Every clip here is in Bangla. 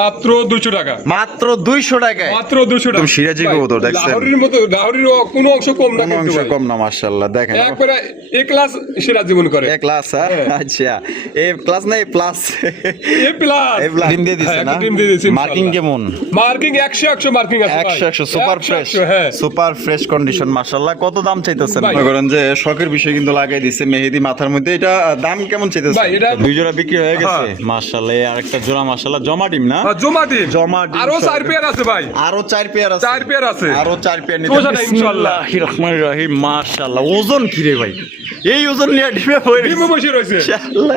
মাত্র 200 টাকা, মাত্র 200 টাকায়, মাত্র 200 টাকা। তুমি সিরাজি কবুতর দেখছেন, লাহোরের মতো, লাহোরের কোনো অংশ কম না, কোনো অংশ কম না মাশাআল্লাহ। দেখেন একবারে এ ক্লাস সিরাজি মনে করে, এ ক্লাস। আচ্ছা, এ ক্লাস না এ প্লাস, এ প্লাস। এ প্লাস ডিম দিয়ে দিছে না? ডিম দিয়ে দিছে। মার্কিং কেমন? মার্কিং 100 মার্কিং আছে ভাই, 100 সুপার ফ্রেশ, হ্যাঁ সুপার ফ্রেশ কন্ডিশন মাশাআল্লাহ। কত দাম চাইতেছেন? ভাই। মনে করেন যে শখের বিষয় কিন্তু লাগাই দিছে মেহেদি মাথার মধ্যে। এটা দাম কেমন চাইতেছেন? ভাই, এটা 2 জোড়া বিক্রি হয়ে গেছে মাশাআল্লাহ। এই আরেকটা জোড়া মাশাআল্লাহ জমা ডিম না? জমা ডিম, জমা ডিম আরো 4 পেয়ার আছে ভাই, আরো 4 পেয়ার আছে, 4 পেয়ার আছে, আরো 4 পেয়ার নিতে সমস্যা নাই, ইনশাআল্লাহ। বিসমিল্লাহির রহমানির রহিম। মাশাআল্লাহ ওজন কি রে ভাই? এই ওজন নিয়ে ডিমে পড়ে ডিমে বসে রয়েছে। মাশাআল্লাহ,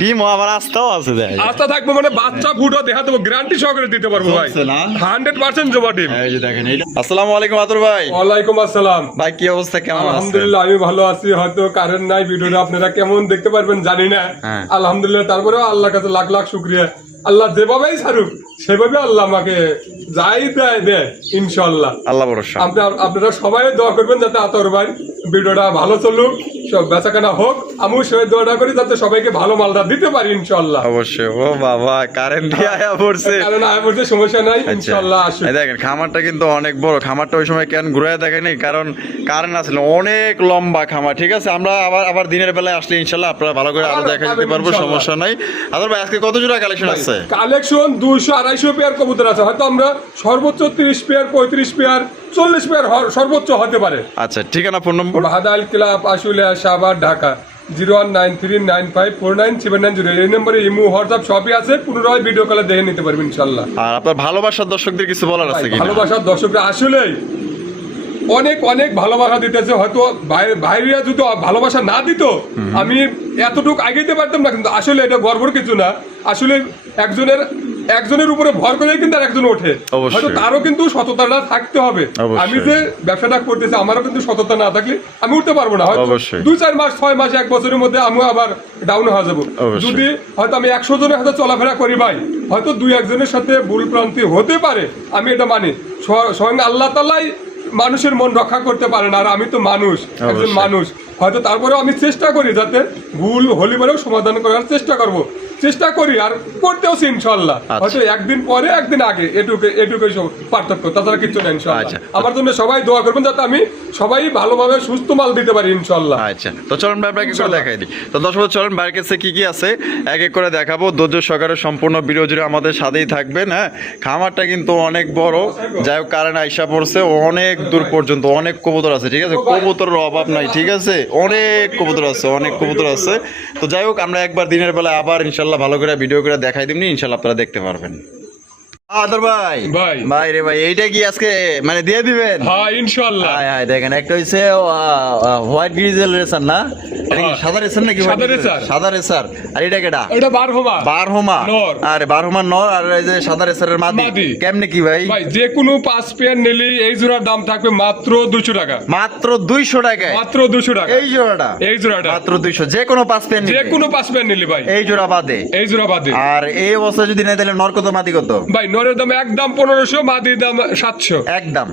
ডিম আবার আস্তাও আছে দেখ। আস্থা থাকবে মানে বাচ্চা ফুটো দেখা দেবো, গ্যারান্টি সহকারে দিতে পারবো ভাই, চলছে না? 100% জমা ডিম। এই যে দেখেন এইটা। আসসালামু আলাইকুম আতর ভাই। ওয়ালাইকুম আসসালাম ভাই কি অবস্থা, কেমন আছেন? আলহামদুলিল্লাহ আমি ভালো আছি। হয়তো কারেন্ট নাই, ভিডিওটা আপনারা কেমন দেখতে পারবেন জানি না। হ্যাঁ। আলহামদুলিল্লাহ, তারপরেও আল্লাহর কাছে লাখ লাখ শুকরিয়া। আল্লাহ যেভাবেই ছাড়ুক সেভাবে আল্লাহ আমাকে যাই দেয় ইনশাআল্লাহ। আল্লাহ ভরসা। আপনারা সবাই দোয়া করবেন যাতে আতর ভাই ভিডিওটা ভালো চলুক, সব বেচাকেনা হোক। আমিও সবাই দোয়াটা করি যাতে সবাইকে ভালো মালটা দিতে পারি ইনশাআল্লাহ। অবশ্যই। ও বাবা, কারেন্ট দিয়ে আয়া পড়ছে। কারণ আয় বলতে সমস্যা নাই, ইনশাআল্লাহ আসুক। এই দেখেন খামারটা কিন্তু অনেক বড়। খামারটা ওই সময় কেন ঘুরে দেখেনি, কারণ কারেন্ট আসলে অনেক লম্বা খামার। ঠিক আছে, আমরা আবার দিনের বেলায় আসলে ইনশাআল্লাহ আপনারা ভালো করে আরো দেখা দিতে পারবো, সমস্যা নাই। আদর ভাই আজকে কত জোড়া কালেকশন আছে? কালেকশন 200-250 পেয়ার কবুতর আছে। হয়তো আমরা সর্বোচ্চ 30 পেয়ার, 35 পেয়ার, 40 পেয়ার সর্বোচ্চ হতে পারে। আচ্ছা, ঠিকানা, ফোন নম্বর? বাহাদাল ক্লাব, আশুলিয়া, সাভার, ঢাকা 0193954979 এই নম্বরে ইমো, হোয়াটসঅ্যাপ সবই আছে। পুনরায় ভিডিও কলে দেখে নিতে পারবেন ইনশাআল্লাহ। আর আপনার ভালোবাসার দর্শকদের কিছু বলার আছে কি? ভালোবাসার দর্শকরা আসলেই অনেক অনেক ভালোবাসা দিতেছে। হয়তো ভাইরা যদি ভালোবাসা না দিত আমি এতটুকু আগাইতে পারতাম না। কিন্তু আসলে এটা গর্বর কিছু না। আসলে একজনের উপরে ভর করে কিন্তু একজন ওঠে। হয়তো তারও কিন্তু সততাটা থাকতে হবে। আমি যে ব্যবসাটা করতেছি আমারও কিন্তু সততা না থাকলে আমি উঠতে পারবো না। হয়তো 2-4 মাস, 6 মাস, 1 বছরের মধ্যে আমিও আবার ডাউন হয়ে যাবো। যদি হয়তো আমি 100 জনের সাথে চলাফেরা করি ভাই, হয়তো 2-1 জনের সাথে ভুল ভ্রান্তি হতে পারে, আমি এটা মানি। স্বয়ং আল্লাহ তাআলাই মানুষের মন রক্ষা করতে পারে না, আর আমি তো মানুষ, একজন মানুষ। হয়তো তারপরেও আমি চেষ্টা করি যাতে ভুল হলে পরেও সমাধান করার চেষ্টা করি আর করতেও ইনশাআল্লাহ। হয়তো একদিন পরে একদিন আগে, এটুকুই সব পার্থক্য, তাছাড়া কিছু না ইনশাআল্লাহ। আমার জন্য সবাই দোয়া করবেন যাতে আমি সবাই ভালোভাবে সুস্থ মাল দিতে পারি ইনশাআল্লাহ। আচ্ছা, তো চলুন ভাই আপনাকে করে দেখাই দিই। তো দর্শক চলুন বাইরের কাছে কি আছে এক এক করে দেখাবো। ধৈর্য সহকারে সম্পূর্ণ ভিডিও জুড়ে আমাদের সাথেই থাকবেন। হ্যাঁ, খামারটা কিন্তু অনেক বড়। যাই হোক, কারেন্ট আইসা পড়ছে, অনেক দূর পর্যন্ত অনেক কবুতর আছে। ঠিক আছে, কবুতরের অভাব নাই। ঠিক আছে, অনেক কবুতর আছে। তো যাই হোক, আমরা একবার দিনের বেলা আবার ইনশাল্লাহ ভালো করে ভিডিও করে দেখাই দিমনি, ইনশাল্লাহ আপনারা দেখতে পারবেন। আদর ভাই, ভাই রে ভাই, এইটা কি আজকে মানে দিয়ে দিবেন? হ্যাঁ ইনশাআল্লাহ। হ্যাঁ দেখেন, একটা হইছে হোয়াইট গ্রিজেল রেসার না? এটা কি সাদা রেসার নাকি? সাদা রেসার। আর এটা কেডা? এটা বারহমা নর। আরে বারহমা নর, আর এই যে সাদা রেসারের মাদি। কেমনে কি ভাই? ভাই যে কোনো 5 পেয়ার নিলে এই জোড়ার দাম থাকবে মাত্র 200 টাকা। মাত্র 200 টাকায়? মাত্র 200 টাকা এই জোড়াটা মাত্র 200। যে কোনো 5 পেয়ার নিলে? যে কোনো 5 পেয়ার নিলে ভাই, এই জোড়া বাদে। আর এই অবস্থা যদি নেই তাহলে নর কত মাদি কত? ভাই নরের দাম একদম 1500, মাদির দাম 700 একদম।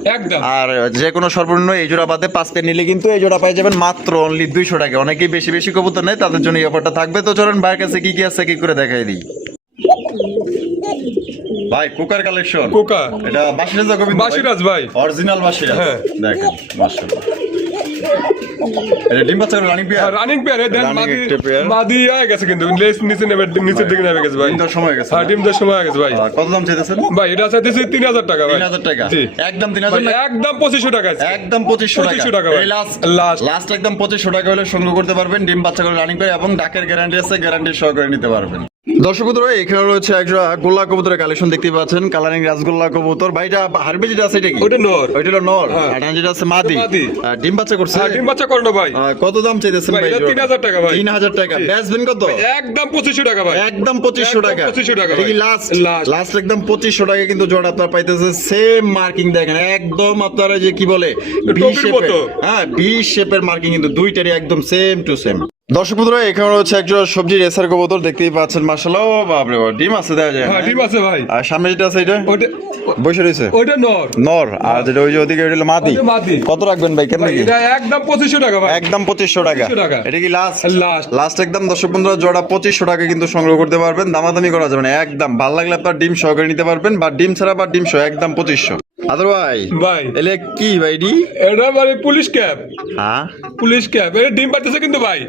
আর যে কোনো সর্বনিম্ন এই জোড়া বাদে 5 পেয়ার নিলে কিন্তু এই জোড়া পাই যাবেন মাত্র অনলি 200 টাকা। অনেকেই বেশি কবুতর নেই, তাদের জন্য এই অফারটা থাকবে। তো চলুন ভাইয়ের কাছে কি আছে কি করে দেখাই দিই। ভাই কোকার কালেকশন। কোকা, এটা বাসিরাজ ভাই, অরিজিনাল বাসিরাজ। হ্যাঁ দেখেন মাশাআল্লাহ। এটা ডিম বাচ্চা রানিং পেয়ার। দেন মাদি হয়ে গেছে কিন্তু লেস নিচের দিকে নেমে গেছে ভাই। ডিম দেওয়ার সময় গেছে। হ্যাঁ, ডিম দেওয়ার সময় গেছে ভাই। কত দাম চাইতেছেন ভাই? এটা চাইতেছি 3000 টাকা ভাই। 3000 টাকা? একদম 3000 ভাই, একদম 2500 টাকা। একদম 2500 টাকা ভাই। লাস্ট একদম 2500 টাকা হলে সংগ্রহ করতে পারবেন। ডিম বাচ্চা করে রানিং পেয়ার এবং ডাকের গ্যারান্টি আছে, গ্যারান্টি সহকারে নিতে পারবেন। দর্শক বন্ধুরা, এখানে রয়েছে একটা গোল্লা কবুতরের কালেকশন দেখতে পাচ্ছেন, কালারিং রাজগোল্লা কবুতর। ভাইটা হারবে যেটা আছে এটা কি? ওইটা নর। ওইটা হলো নর। আর যেটা আছে মাদি। ডিম বাচ্চা করছে? ডিম বাচ্চা করলো ভাই। কত দাম চাইতেছেন ভাই? 3000 টাকা ভাই। 3000 টাকা। বেচবেন কত? একদম 2500 টাকা ভাই। একদম 2500 টাকা। 2500 টাকা ভাই। লাস্ট একদম 2500 টাকা কিন্তু জোড়া আপনারা পাইতেছে। সেম মার্কিং দেখেন, একদম আপনারা যে কি বলে ভি শেপের। হ্যাঁ, ভি শেপের মার্কিং কিন্তু দুইটারই একদম সেম টু সেম। দর্শক বন্ধুরা এখানে রয়েছে একজন সবজি রেসার কবুতর দেখতেই পাচ্ছেন মাশাআল্লাহ। ও বাপরে বাপ, ডিম আছে দেখা যায়। হ্যাঁ ডিম আছে ভাই। আর সামনে যেটা আছে এটা ওটা বসে রয়েছে ওটা নর। নর, আর যেটা ওই যে ওদিকে ওটা হলো মাদি। ওটা মাদি। কত রাখবেন ভাই কেমন ভাই কি? এটা একদম 2500 টাকা ভাই। একদম 2500 টাকা। 2500 টাকা। এটা কি লাস্ট? লাস্ট। লাস্ট একদম দর্শক বন্ধুরা জোড়া 2500 টাকা কিন্তু সংগ্রহ করতে পারবেন, দামাদামি করা যাবে না একদম। ভালো লাগলে আপনার ডিম সহকারে নিতে পারবেন, বা ডিম ছাড়া বা ডিম সহ একদম 2500। আদর ভাই ভাই এলে কি ভাই ডি? এটা মানে পুলিশ ক্যাপ। হ্যাঁ পুলিশ ক্যাপ। এটা ডিম পারতেছে কিন্তু ভাই।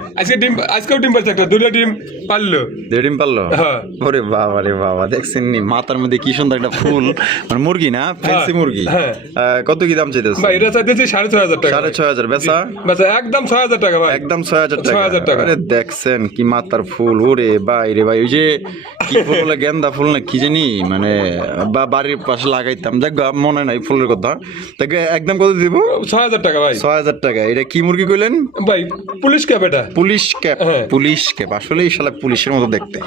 আজকেও ডিম পারছে একটা, দুটো ডিম পারলো। ডিম পারলো? হ্যাঁ। ওরে বাবা রে বাবা, দেখছেন নি মাথার মধ্যে কি সুন্দর একটা ফুল, মানে মুরগি না ফ্যান্সি মুরগি। হ্যাঁ। কত কি দাম চাইতেছে ভাই এটা চাইতেছি 6500 টাকা। 6500 বেচা? বেচা একদম 6000 টাকা ভাই। একদম 6000 টাকা। 6000 টাকা। আরে দেখছেন কি মাথার ফুল, ওরে ভাই রে ভাই, ওই যে কি ফুল বলে গেন্দা ফুল না কি জানি, মানে বা বাড়ির পাশে লাগাইতাম, দেখ মনে নাই ফুলের কথা। তাকে একদম কত দিব? 6000 টাকা ভাই। 6000 টাকা। এটা কি মুরগি কইলেন ভাই পুলিশ ক্যাপ এটা। Police cap? হ্যাঁ। পুলিশ ক্যাপ আসলে শালা পুলিশের মতো দেখতে।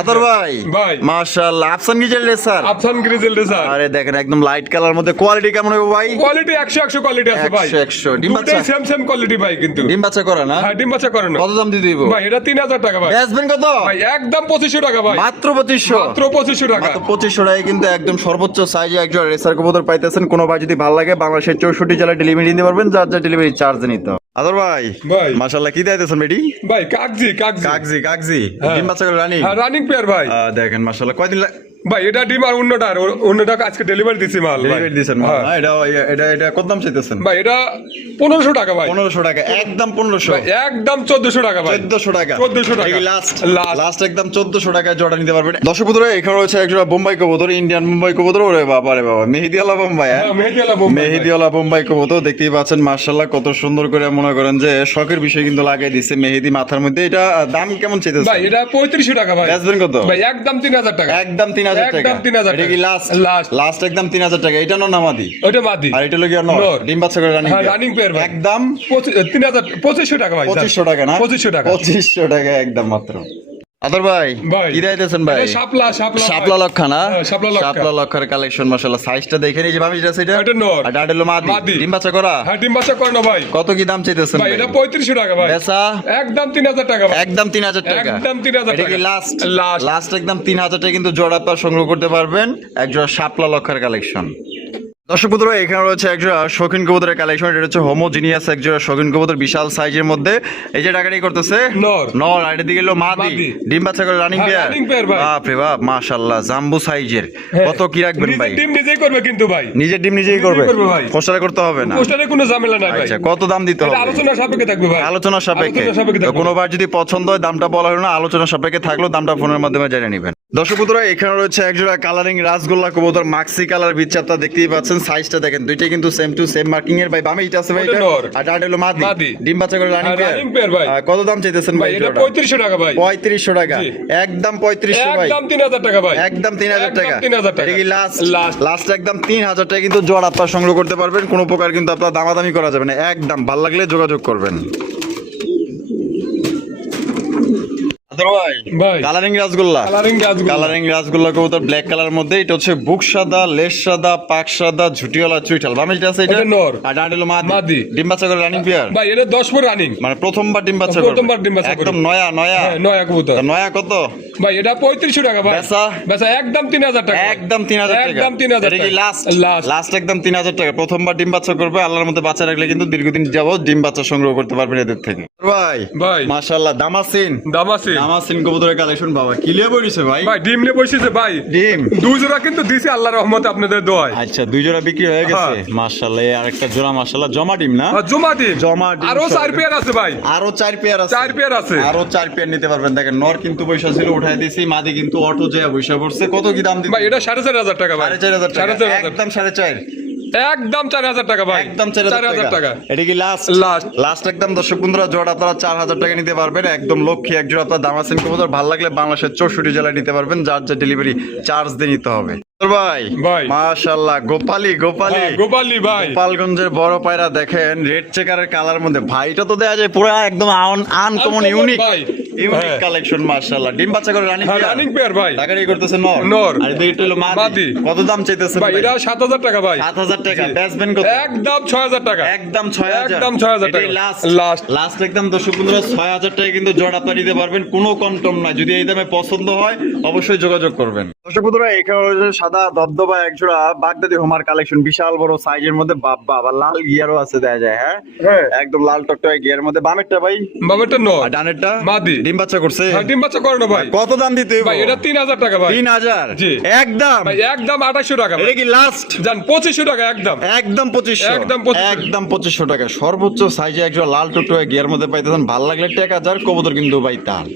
আদর ভাই ভাই। মাশাআল্লাহ, Afsan grizzle racer. Afsan grizzle racer. আরে দেখেন একদম লাইট কালার মধ্যে, কোয়ালিটি কেমন হবে ভাই? কোয়ালিটি 100 কোয়ালিটি আছে ভাই। 100 ডিম বাচ্চা? দুটোই সেম কোয়ালিটি ভাই কিন্তু। ডিম বাচ্চা করে না? হ্যাঁ ডিম বাচ্চা করে না। কত দাম দিয়ে দিব ভাই এটা 3000 টাকা ভাই। বেচবেন কত ভাই একদম 2500 টাকা ভাই। মাত্র 2500? মাত্র 2500 টাকা। মাত্র 2500 টাকায় কিন্তু একদম সর্বোচ্চ সাইজে একজন রেসার কবুতর পাইতেছেন। কোনো ভাই যদি ভালো লাগে বাংলাদেশের 64 জেলায় ডেলিভারি নিতে পারবেন, যার যা ডেলিভারি চার্জ নিতে হবে। আদর ভাই ভাই। মাশাআল্লাহ কি দিতেছেন বেডি? ভাই কাগজি। কাগজি হ্যাঁ। ডিম বাচ্চা করে রানি? হ্যাঁ রানিং পেয়ার ভাই। দেখেন মাশাআল্লাহ কয়দিন ভাই এটা ডিম আর অন্যটা আজকে ডেলিভারি দিছি মাল। ডেলিভারি দিয়েছেন? হ্যাঁ। এটা কত দাম চাইতেছেন? ভাই এটা 1500 টাকা ভাই। 1500 টাকা। একদম 1500? ভাই একদম 1400 টাকা ভাই। 1400 টাকা। 1400 টাকা। Last last. লাস্ট একদম 1400 টাকায় জোড়া নিতে পারবেন। দর্শক বন্ধুরা এখানে রয়েছে একজোড়া বোম্বাই কবুতর, ইন্ডিয়ান বোম্বাই কবুতর। ওরে বাবা রে বাবা, মেহেদিওয়ালা বোম্বাই। হ্যাঁ, মেহেদিওয়ালা বোম্বাই। মেহেদিওয়ালা বোম্বাই কবুতর দেখতেই পাচ্ছেন মাশাআল্লাহ, কত সুন্দর করে মনে করেন যে শখের বিষয় কিন্তু লাগাই দিছে মেহেদি মাথার মধ্যে। এটা দাম কেমন চাইতেছে ভাই এটা 3500 টাকা ভাই। বেচবেন কত? ভাই একদম 3000 টাকা। একদম 3000 টাকা। একদম 3000 এটা কি টাকা। লাস্ট? লাস্ট। লাস্ট একদম 3000 টাকা। এটা না মাদি? ওটা মাদি। আর এটা লগিয়া নর? নর। ডিম বাচ্চা করে রানিং? হ্যাঁ রানিং পেয়ার ভাই। একদম 2500 টাকা ভাই। 2500 টাকা না? 2500 টাকা। 2500 টাকা একদম মাত্র। আদর ভাই ভাই। কি দিতেছেন ভাই? এটা শাপলা লক্ষা না? হ্যাঁ, শাপলা লক্ষার কালেকশন মাশাআল্লাহ। সাইজটা দেখে নিয়ে যে ভাবি এটা সেটা এটা নর। আর এটা হলো মাদি। মাদি। ডিম বাচ্চা করা? হ্যাঁ ডিম বাচ্চা করে না ভাই। কত কি দাম চাইতেছেন ভাই ভাই? এটা 3500 টাকা ভাই। বেচা? একদম 3000 টাকা ভাই। একদম 3000 টাকা। একদম 3000 এটা কি টাকা। লাস্ট? লাস্ট। লাস্ট একদম 3000 টাকা কিন্তু জোড়া আপনারা সংগ্রহ করতে পারবেন। একজোড়া শাপলা লক্ষার কালেকশন। দর্শক বন্ধুরা এখানে রয়েছে একজোড়া শৌখিন কবুতরের কালেকশন। এটা হচ্ছে হোমোজিনিয়াস একজোড়া শৌখিন কবুতর, বিশাল সাইজের মধ্যে। এই যে টাকাটাই করতেছে নর। নর, আর এদিকে হলো মাদি। মাদি। ডিম বাচ্চা করে রানিং হ্যাঁ, পেয়ার? running pair ভাই। বাপ রে বাপ মাশাআল্লাহ, জাম্বু সাইজের। হ্যাঁ। কত কি রাখবেন ভাই? নিজের ডিম নিজেই করবে কিন্তু ভাই। নিজের ডিম নিজেই করবে? করবে ভাই। পোস্টারে করতে হবে না? পোস্টারে কোনো ঝামেলা নাই ভাই। আচ্ছা কত দাম দিতে এটা হবে? আলোচনা সাপেক্ষে থাকবে ভাই। আলোচনা সাপেক্ষে। আলোচনা সাপেক্ষে তো থাকবে। কোনো বার যদি পছন্দ হয় দামটা বলা হলো না, আলোচনা সাপেক্ষে থাকলো, দামটা ফোনের মাধ্যমে জেনে নেবেন। দর্শক বন্ধুরা এখানে রয়েছে একজোড়া কালারিং রাসগোল্লা কবুতর, মাক্সি কালার বিচ্ছাপটা দেখতেই পাচ্ছেন। সাইজটা দেখেন, দুইটাই কিন্তু সেম টু সেম মার্কিং এর ভাই। বামে এটা আছে ভাই, ওটা এটা নর। আর এটা হলো মাদি। মাদি। ডিম বাচ্চা করে রানিং হ্যাঁ, running pair ভাই। পেয়ার। কত দাম চাইতেছেন ভাই ভাই? এটা 3500 টাকা ভাই। 3500 টাকা। জি। একদম 3500 ভাই। একদম 3000 টাকা ভাই। একদম 3000 টাকা। একদম 3000 টাকা। এটা কি লাস্ট? লাস্ট। লাস্ট একদম 3000 টাকা কিন্তু জোড়া আপনারা সংগ্রহ করতে পারবেন। কোনো প্রকার কিন্তু আপনারা দামাদামি করা যাবে না, একদম ভালো লাগলে যোগাযোগ করবেন। ভাই। কালারিং রাসগোল্লা। কালারিং রাসগোল্লা কবুতর ব্ল্যাক কালার মধ্যে। এটা হচ্ছে বুক সাদা, লেস সাদা, পাক সাদা, ঝুটিওয়ালা চুইঠাল। বামে যেটা আছে এটা এটা নর। আর ডান হলো মাদি। মাদি। ডিম বাচ্চা করে রানিং পেয়ার? ভাই এটা 10 পর রানিং। মানে প্রথমবার ডিম বাচ্চা করে? প্রথমবার ডিম বাচ্চা একদম করবে। নয়া। হ্যাঁ নয়া কবুতর। তা নয়া কত? ভাই এটা 3500 টাকা ভাই। বেচা? বেচা একদম 3000 টাকা। একদম 3000 টাকা। একদম 3000 এটা কি টাকা। লাস্ট? লাস্ট। লাস্ট একদম 3000 টাকা। প্রথমবার ডিম বাচ্চা করবে, আল্লাহর মধ্যে বাচ্চা রাখলে কিন্তু দীর্ঘদিন যাবত ডিম বাচ্চা সংগ্রহ করতে পারবেন এদের থেকে। ভাই ভাই। মাশাআল্লাহ, দামাসিন দামাসিন কবুতরের কালেকশন বাবা কিলিয়া বইছে ভাই। ভাই ডিম নিয়ে বসেছে ভাই। ডিম দুই জোড়া কিন্তু দিছি আল্লাহর রহমতে আপনাদের দোয়ায়। আচ্ছা, দুই জোড়া বিক্রি হয়ে গেছে হ্যাঁ। মাশাআল্লাহ। আরেকটা জোড়া মাশাআল্লাহ জমা ডিম না? জমা ডিম। জমা ডিম আরো সহ। 4 পেয়ার আছে ভাই। আরো 4 পেয়ার আছে। 4 পেয়ার আছে। আরো 4 পেয়ার নিতে পারবেন। দেখেন নর কিন্তু পয়সা ছিল উঠাই দিয়েছি, মাদি কিন্তু অটো যায় পয়সা পড়ছে। কত কি দাম দিবেন ভাই এটা 4500 টাকা ভাই। 4500 টাকা। 4500 একদম 4.5। একদম 4000 টাকা ভাই। একদম 4000 টাকা। এটা কি লাস্ট? লাস্ট। লাস্ট একদম দর্শক বন্ধুরা জোড়া আপনারা 4000 টাকা নিতে পারবেন। একদম লক্ষ্মী এক জোড়া আপনার দামাসিন কবুতর। ভালো লাগলে বাংলাদেশের 64 জেলায় নিতে পারবেন, যার যা ডেলিভারি চার্জ দিয়ে নিতে হবে। ভাই ভাই। মাশাআল্লাহ, গোপালি হ্যাঁ, গোপালি ভাই। গোপালগঞ্জের বড় পায়রা দেখেন রেড চেকারের কালার মধ্যে। ভাইটা তো দেয়া যায় পুরো একদম আনকমন ইউনিক। ভাই ইউনিক হ্যাঁ। কালেকশন মাশাআল্লাহ। ডিম বাচ্চা করে রানিং হ্যাঁ, রানিং পেয়ার ভাই। টাকারি করতেছে নর। নর। আর এদিকে হলো মাদি। মাদি। কত দাম চাইতেছেন ভাই এটা 7,000 টাকা ভাই। 7,000 টাকা। জি। বেচবেন কত? একদম 6,000 টাকা। একদম 6,000। একদম 6,000 টাকা। এটাই লাস্ট। লাস্ট। লাস্ট একদম দর্শক বন্ধুরা 6,000 টাকা কিন্তু জোড়া আপনারা নিতে পারবেন, কোনো কম টম নাই। যদি এই দামে পছন্দ হয় অবশ্যই যোগাযোগ করবেন। দর্শক বন্ধুরা এখানে রয়েছে সাদা দবদবা এক জোড়া বাগদাদি হোমার কালেকশন, বিশাল বড় সাইজের মধ্যে বাবা, আবার লাল গিয়ারও আছে দেখা যায়। হ্যাঁ হ্যাঁ। একদম লাল টকটকে গিয়ার মধ্যে। বামেরটা ভাই? বাবাটা নর। আর ডানেরটা? মাদি। ডিম বাচ্চা করছে? হ্যাঁ, ডিম বাচ্চা করে না ভাই। কত দাম দিতে হইব? ভাই এটা 3,000 টাকা ভাই। 3,000? জি। একদম? ভাই একদম 2,800 টাকা ভাই। এটা কি লাস্ট? জান 2,500 টাকা একদম। একদম 2500। একদম 2500। একদম 2500 টাকা। সর্বোচ্চ সাইজে একজোড়া লাল টুকটুকে গিয়ার মধ্যে পাইতেছেন। ভালো লাগলে টাকা যার কবুতর কিন্তু ভাই তার।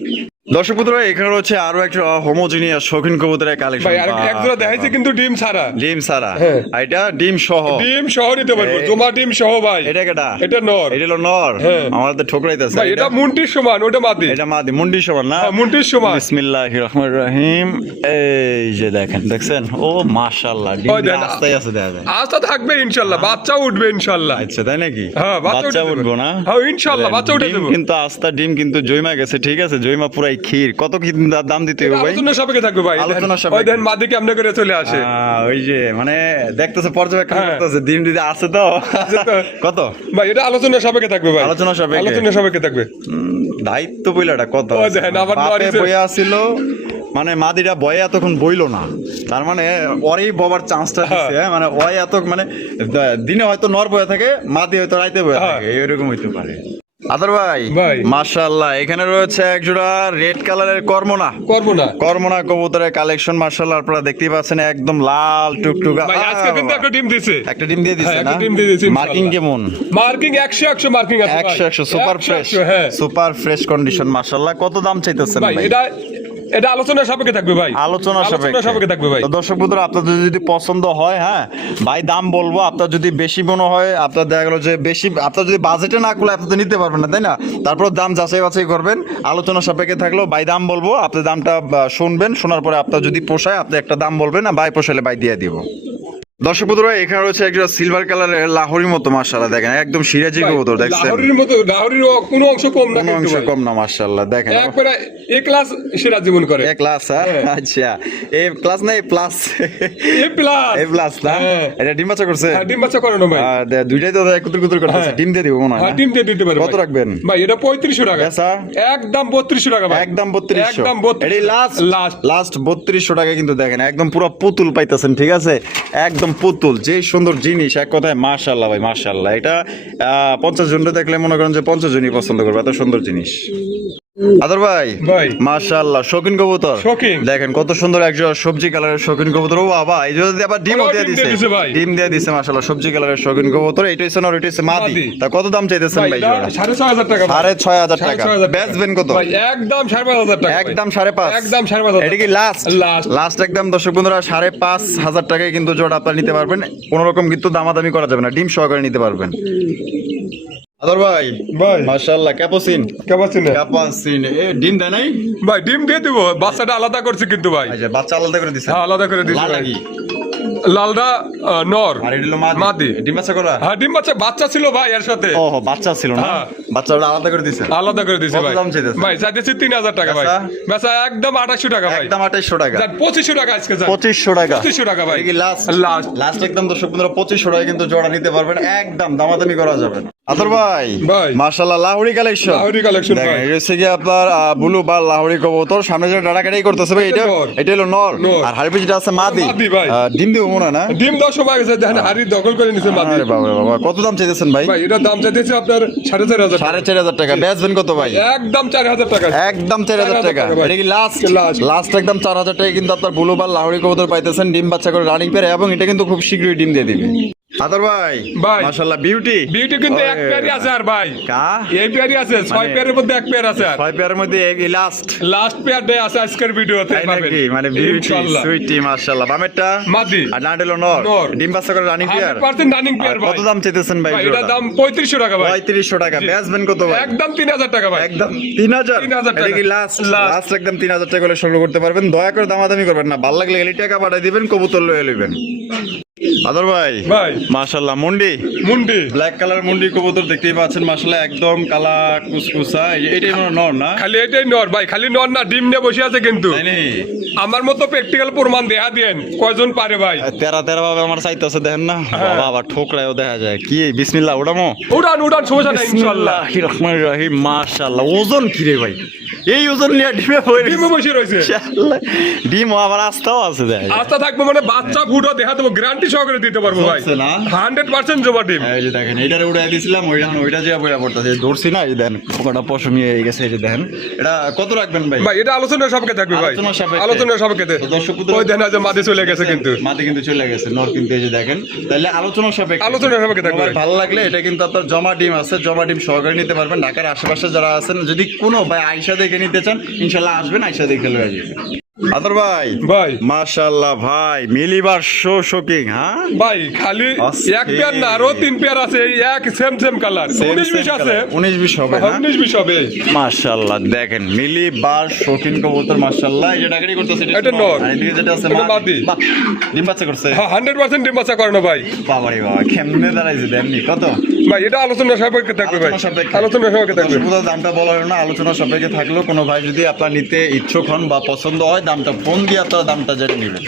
দর্শক বন্ধুরা এখানে রয়েছে আরো একটা হোমোজিনিয়াস শৌখিন কবুতরের কালেকশন। ভাই আর এক জোড়া দেখাইছে কিন্তু ডিম ছাড়া। ডিম সারা? হ্যাঁ। আর এটা ডিম সহ? ডিম সহ নিতে পারবো, এই- জমা ডিম সহ ভাই। এটা কেটা? এটা নর। এটা হলো নর? হ্যাঁ। আমার তো ঠোকরাইতেছে। ভাই এটা মুন্টির সমান, ওটা মাদি। এটা মাদি, মুন্ডি সমান না? হ্যাঁ, মুন্টির সমান। বিসমিল্লাহির রহমানির রহিম। এই যে দেখছেন, ও মাশাআল্লাহ, ডিম ওই দেখেন, আস্তাই আছে দেখা যায়। আজ তো থাকবে ইনশাআল্লাহ, বাচ্চা উঠবে ইনশাআল্লাহ। আচ্ছা তাই নাকি? হ্যাঁ, বাচ্চা উঠে যাবে। উঠবো না? হ্যাঁ ইনশাআল্লাহ বাচ্চা উঠে ডিম যাবে। কিন্তু আস্তা ডিম কিন্তু জয়মা গেছে, ঠিক আছে? জয়মা পুরাই ক্ষীর। কত কি দাম দিতে হবে ভাই? আলোচনা সাপেক্ষে থাকবে ভাই। আলোচনা ওই সাপেক্ষে। দেন মাদি কেমনে করে চলে আসে। ওই যে মানে দেখতেছে, পর্যবেক্ষণ হ্যাঁ। করতেছে, ডিম দিদি আছে তো। তো। কত? ভাই এটা আলোচনা সাপেক্ষে থাকবে ভাই। আলোচনা সাপেক্ষে। আলোচনা সাপেক্ষে থাকবে। দায়িত্ব বইলাটা কত? ওই দেখেন, আবার বাপে নড়িছে। বইয়া ছিল, মানে মাদিরা বয়ে এতক্ষণ বইলো না, তার মানে ওরই ববার চান্সটা দিচ্ছে। হ্যাঁ, মানে ওই এত মানে দিনে হয়তো নর বয়ে থাকে, মাদি হয়তো রাইতে বয়ে হ্যাঁ। থাকে, এরকম হইতে পারে। আদর ভাই ভাই। মাশাআল্লাহ এখানে রয়েছে এক জোড়া রেড কালারের কর্মনা। করবো না কর্মনা কবুতরের কালেকশন মাশাআল্লাহ আপনারা দেখতেই পাচ্ছেন, একদম লাল টুকটুকা। ভাই। আজকে কিন্তু একটা ডিম দিছে। একটা ডিম দিয়ে দিছে হ্যাঁ, না? একটা ডিম দিয়ে দিছে মার্কিং ইনশাআল্লাহ। কেমন? মার্কিং 100 মার্কিং আছে ভাই। 100 সুপার ফ্রেশ। 100, হ্যাঁ। সুপার ফ্রেশ কন্ডিশন মাশাআল্লাহ। কত দাম চাইতেছেন ভাই ভাই? এটা আলোচনা সাপেক্ষে থাকবে ভাই। আলোচনা সাপেক্ষে থাকবে ভাই। তো দর্শক বন্ধুরা আপনাদের যদি পছন্দ হয়, হ্যাঁ ভাই দাম বলবো। আপনার যদি বেশি মনে হয়, আপনার দেখা গেল যে বেশি, আপনার যদি বাজেটে না করলে আপনি তো নিতে পারবেন না, তাই না? তারপর দাম যাচাই বাছাই করবেন, আলোচনা সাপেক্ষে থাকলেও ভাই দাম বলবো, আপনি দামটা শুনবেন, শোনার পরে আপনার যদি পোষায় আপনি একটা দাম বলবেন, না ভাই পোষালে ভাই দিয়ে দিব। দর্শক বন্ধুরা এখানে রয়েছে একটা সিলভার কালারের লাহোরির মতো মাশাআল্লাহ, দেখেন একদম সিরাজি কবুতর, দেখছেন লাহোরির মতো, লাহোরির কোনো অংশ কম না কোনো কিন্তু অংশ ভাই। কম না মাশাআল্লাহ, দেখেন একবারে এ ক্লাস সেরা জীবন করে। এ ক্লাস। আচ্ছা এ ক্লাস না এ প্লাস? এ প্লাস। এ প্লাস না? হ্যাঁ। এটা ডিম বাচ্চা করছে? হ্যাঁ, ডিম বাচ্চা করে না ভাই। দুইটাই তো কুতুর কুতুর করতেছে। হ্যাঁ। ডিম দিয়ে দিব মনে হয় হ্যাঁ, না? ডিম দিয়ে দিতে পারবে কত ভাই। রাখবেন? ভাই এটা 3500 টাকা। বেচা? একদম 3200 টাকা ভাই। একদম 3200। একদম 3200 এটাই লাস্ট? লাস্ট। লাস্ট 3200 টাকা কিন্তু দেখেন, একদম পুরো পুতুল পাইতেছেন, ঠিক আছে? একদম পুতুল, যে সুন্দর জিনিস, এক কথায় মাশাআল্লাহ ভাই মাশাআল্লাহ। এটা 50 জনটা দেখলে মনে করেন যে 50 জনই পছন্দ করবে, এত সুন্দর জিনিস। আদর ভাই ভাই। মাশাআল্লাহ শৌখিন কবুতর, শৌখিন। দেখেন কত সুন্দর একজন সবজি কালারের শৌখিন কবুতর। ও বাবা, এই যদি আবার ডিমও ওরাও দিয়ে ডিম দিয়ে দিছে, দিছে ভাই। ডিম দিয়ে দিছে মাশাআল্লাহ, সবজি কালারের শৌখিন কবুতর। এটা হচ্ছে না, ওইটা হচ্ছে মাদি। মাদি। তা কত দাম চাইতেছেন ভাই ভাই? এটা 6500 টাকা ভাই। 6500 টাকা। 6500 টাকা। বেচবেন কত? ভাই একদম 5500 টাকা ভাই। একদম 5.5। একদম 5500। এটা কি লাস্ট? লাস্ট। লাস্ট একদম দর্শক বন্ধুরা 5500 টাকায় কিন্তু জোড়া আপনারা নিতে পারবেন, কোনো রকম কিন্তু দামাদামি করা যাবে না, ডিম সহকারে নিতে পারবেন। আদর ভাই ভাই। মাশাআল্লাহ ক্যাপুচিন। কেমন ক্যাপুচিন এ ডিম দেয় নাই? ভাই ডিম দিয়ে দিব, বাচ্চাটা আলাদা করছে কিন্তু ভাই। আচ্ছা বাচ্চা আলাদা করে দিছে? হ্যাঁ, আলাদা করে দিছে লাল ভাই। নাকি? লালটা নর। আর এটা হলো মাদি। মাদি। ডিম বাচ্চা করা? হ্যাঁ, ডিম বাচ্চা ছিল ভাই এর সাথে। ও বাচ্চা ছিল না? হ্যাঁ। বাচ্চাটা আলাদা করে দিছে? আলাদা করে দিছে কত ভাই। দাম চাইতেছে? ভাই চাইতেছি 3000 টাকা ভাই। বেচা? বেচা একদম 2800 টাকা ভাই। একদম 2800 টাকা। যান 2500 টাকা আজকে যান। 2500 টাকা। 2500 টাকা ভাই। এটা কি লাস্ট? লাস্ট। লাস্ট একদম দর্শক বন্ধুরা 2500 টাকা কিন্তু জোড়া নিতে পারবেন, একদম দামাদামি করা যাবে না। আদর ভাই ভাই। মাশাআল্লাহ লাহোরি কালেকশন। লাহোরি কালেকশন দেখেন ভাই। এটা হচ্ছে কি আপনার ব্লু বা লাহোরি কবুতর, সামনে যে ডাড়াকাড়ি করতেছে ভাই, এটা নর। এটা হলো নর। নর। আর হারপি যেটা আছে মাদি। মাদি ভাই। ডিম দিব মনে হয় না? ডিম দেওয়ার সময় গেছে, দেখেন হাড়ি দখল করে নিছে মাদি। আরে বাবা রে বাবা, কত দাম চাইতেছেন ভাই? ভাই এটার দাম চাইতেছি আপনার 4500 টাকা। 4500 টাকা। বেচবেন কত ভাই? একদম 4000 টাকা। একদম 4000 টাকা। ভাই। এটা কি লাস্ট? লাস্ট। লাস্ট একদম 4000 টাকা কিন্তু আপনার ব্লু বা লাহোরি কবুতর পাইতেছেন, ডিম বাচ্চা করে রানিং পেয়ার, এবং এটা কিন্তু খুব শীঘ্রই ডিম দিয়ে দিবে। আদর ভাই ভাই। মাশাআল্লাহ বিউটি। বিউটি কিন্তু এক পেয়ারই আছে আর ভাই। কা এই পেয়ারই আছে, 6 পেয়ারের মধ্যে এক পেয়ার আছে আর। 6 পেয়ারের মধ্যে এই লাস্ট। লাস্ট পেয়ারটাই আছে আজকের ভিডিওতে তাই পাবেন। নাকি? মানে বিউটি ইনশাআল্লাহ। সুইটি মাশাআল্লাহ। বামেরটা মাদি। আর ডান্ডেলো নর। নর। ডিম বাচ্চা করে রানিং পেয়ার। 100% রানিং পেয়ার ভাই। কত দাম চাইতেছেন ভাই? ভাই এটার দাম 3500 টাকা ভাই। 3500 টাকা। জি। বেচবেন কত ভাই? একদম 3000 টাকা ভাই। একদম 3000। 3000 এটা টাকা। কি লাস্ট? Last। লাস্ট একদম 3000 টাকা হলে সংগ্রহ করতে পারবেন। দয়া করে দামাদামি করবেন না, ভালো লাগলে এলি টাকা পাঠিয়ে দিবেন, কবুতর লয়ে লইবেন। আদর ভাই ভাই। মাশাআল্লাহ মুন্ডি মুন্ডি ব্ল্যাক কালার মুন্ডি কবুতর দেখতেই পাচ্ছেন মাশাআল্লাহ একদম কালা কুসকুসা এটাই মনে হয় নর না খালি এটাই নর ভাই, খালি নর না, ডিম নিয়ে বসে আছে কিন্তু। তাই নি আমার মতো প্র্যাকটিক্যাল প্রমাণ দেয়া দেন কয়জন পারে ভাই। তেরা তেরা ভাবে আমার চাইতেছে দেখেন না বাবা আবার ঠোকরায়ও দেখা যায় কি বিসমিল্লাহ উড়ামো উড়ান উড়ান, সমস্যা নাই ইনশাআল্লাহ। বিসমিল্লাহির রহমানির রহিম মাশাআল্লাহ ওজন কি রে ভাই এই ওজন নিয়ে ডিমে পড়ে ডিমে বসে রয়েছে। ইনশাআল্লাহ ডিম আবার আস্তাও আছে দেখ আস্থা থাকবো মানে বাচ্চা ফুটো দেখা দেবো, গ্যারান্টি সহকারে দিতে পারবো ভাই, হচ্ছে না? 100% জমা ডিম। এই যে দেখেন এইটারে উড়াই দিছিলাম ওইটা যে বইয়া পড়তেছে ধরছি না এই দেন পোকাটা পশমিয়ে হয়ে গেছে এই যে দেখেন এটা কত রাখবেন ভাই ভাই এটা আলোচনার সাপেক্ষে থাকবে ভাই, আলোচনার সাপেক্ষে। আলোচনার সাপেক্ষে। তো দর্শক বন্ধুরা- ওই দেখেন যে মাঝে চলে গেছে কিন্তু। মাঝে কিন্তু চলে গেছে নর কিন্তু এই যে দেখেন তাহলে আলোচনার সাপেক্ষে আলোচনার সাপেক্ষে থাকবে। তোমার ভালো লাগলে এটা কিন্তু আপনার জমা ডিম আছে জমা ডিম সহকারে নিতে পারবেন ঢাকার আশেপাশে যারা আছেন যদি কোনো ভাই আয়সা দেখে নিতে চান ইনশাল্লাহ আসবেন আয়সা দেখে লয়ে যাবেন আদর ভাই ভাই মাশাআল্লাহ ভাই মিলিবার শোকিং হ্যাঁ ভাই খালি অস্থির। এক পেয়ার না আরো 3 পেয়ার আছে, এই এক সেম কালার, 19-20 আছে, 19-20 হবে না 19-20 হবে। মাশাআল্লাহ দেখেন মিলিবার শৌখিন কবুতর মাশাআল্লাহ এটা ডাকারি করতেছে এটা নর। আর এদিকে যেটা আছে এটা মাদি। বাহ, ডিম বাচ্চা করছে হ্যাঁ 100% ডিম বাচ্চা করানো ভাই। বাবারে বাবা কেমনে দাঁড়াইছে দেননি কত ভাই এটা আলোচনার সাপেক্ষে থাকবে ভাই, আলোচনা সাপেক্ষে। আলোচনার সাপেক্ষে থাকবে। দর্শক বন্ধুরা, দামটা বলা হলো না আলোচনা সাপেক্ষে থাকলেও কোনো ভাই যদি আপনার নিতে ইচ্ছুক হন বা পছন্দ হয় দামটা ফোন দিয়ে আপনারা দামটা জেনে নেবেন